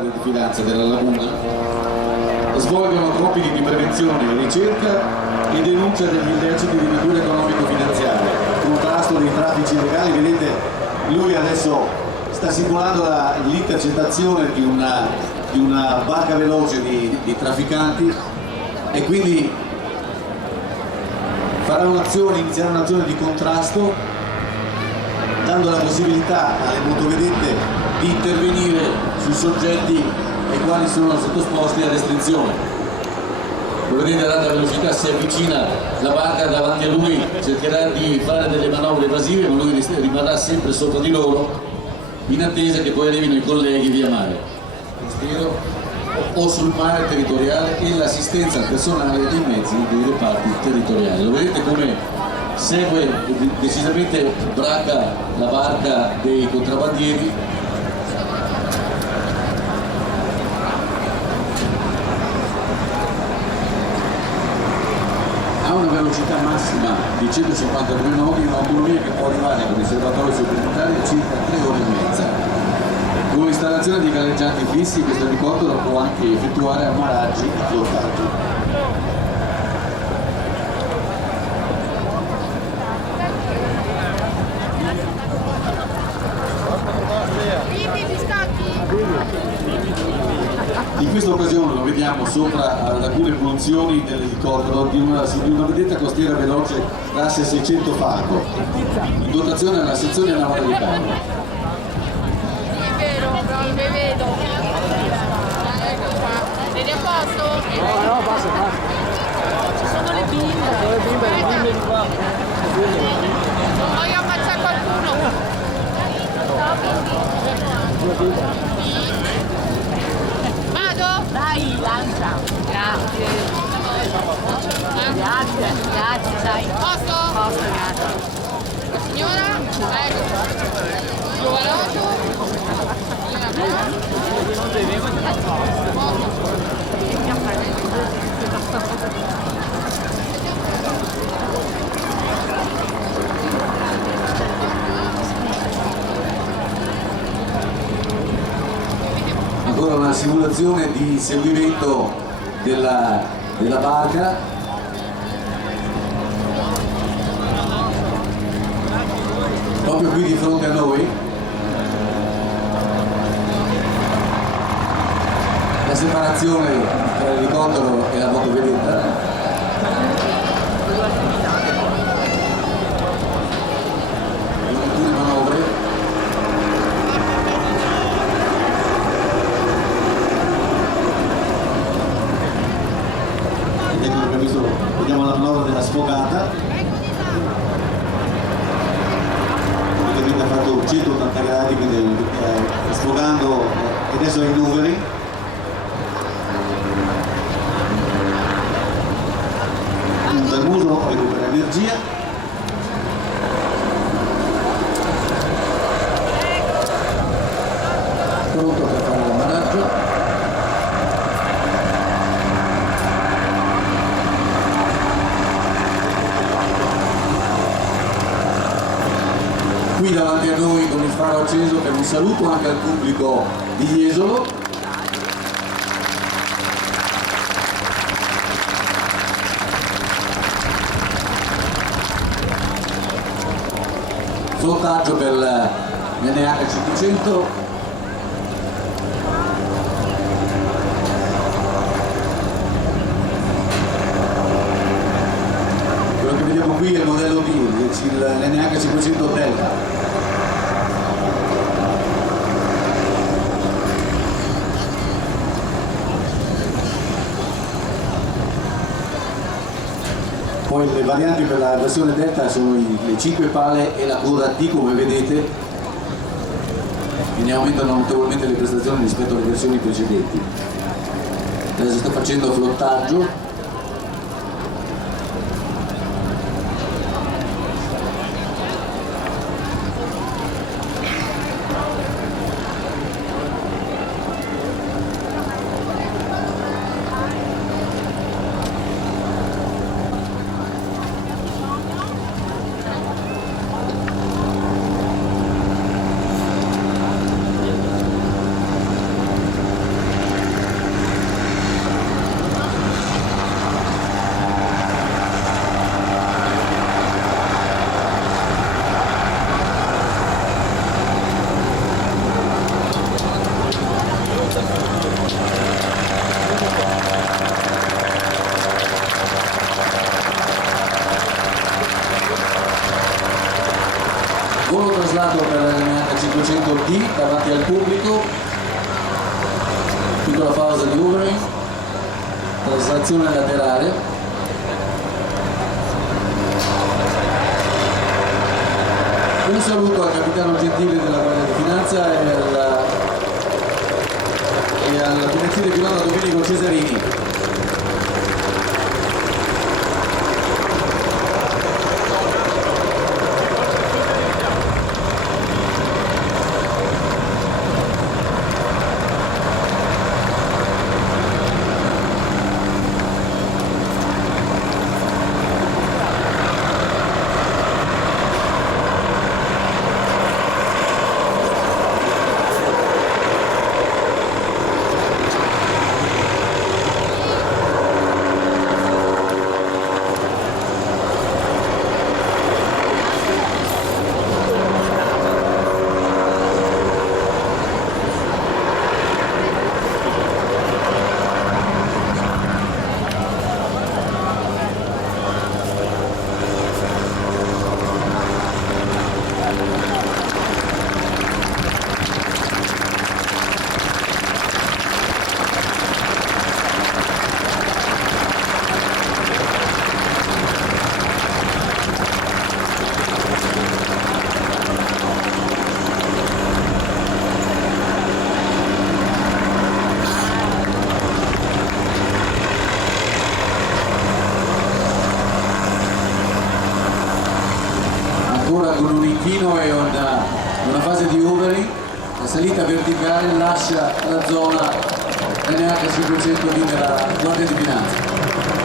Guardia di Finanza della Laguna svolgono compiti di prevenzione, ricerca e denuncia degli illeciti di natura economico-finanziaria, contrasto dei traffici illegali. Vedete, lui adesso sta simulando l'intercettazione di una barca veloce di trafficanti e quindi farà inizierà un'azione di contrasto, dando la possibilità alle motovedette di intervenire sui soggetti ai quali sono sottoposti a restrizione. Lo vedete, ad alta velocità si avvicina, la barca davanti a lui cercherà di fare delle manovre evasive, ma lui rimarrà sempre sopra di loro in attesa che poi arrivino i colleghi via mare o sul mare territoriale e l'assistenza al personale dei mezzi dei reparti territoriali. Lo vedete come segue decisamente braca la barca dei contrabbandieri. Ha una velocità massima di 152 nodi, un'autonomia che può arrivare con il serbatoio supplementare a circa 3 ore e mezza. Con l'installazione di galleggianti fissi questo elicottero può anche effettuare ammarraggi e flottaggio. In questa occasione lo vediamo sopra ad alcune funzioni dell'elicottero di una vedetta costiera veloce classe 600 Falco, in dotazione alla sezione navale di Parma. Non mi vedo. Ecco qua. Vedi a posto? No, passa. Ci sono le bimbe. Le bimbe di qua. Non voglio ammazzare qualcuno. Vado? Dai, lancia. Grazie. Grazie, dai. Posto? Posto, grazie. La signora? Ecco. Lo veloce. Ancora una simulazione di inseguimento della barca. Proprio qui di fronte a noi. La separazione tra l'elicottero e la motovedetta. Alcune manovre. Ed ecco che vediamo la manovra della sfogata. Vedete, ha fatto 180 gradi, quindi sfogando e adesso è in numeri. Dal muso recupera energia. Pronto per fare l'ammaraggio. Qui davanti a noi con il faro acceso per un saluto anche al pubblico di Jesolo. Flottaggio per l'NH 500. Quello che vediamo qui è il modello B, l'NH 500 Delta. Poi le varianti per la versione Delta sono le 5 pale e la coda T, come vedete, che ne aumentano notevolmente le prestazioni rispetto alle versioni precedenti. Adesso sta facendo flottaggio. 500D davanti al pubblico, piccola pausa di Uvering, traslazione laterale, un saluto al capitano Gentile della Guardia di Finanza e al direttore pilota Domenico Cesarini. Ancora con un inchino e una fase di Uvering, la salita verticale lascia la zona NH500D della Guardia di Finanza.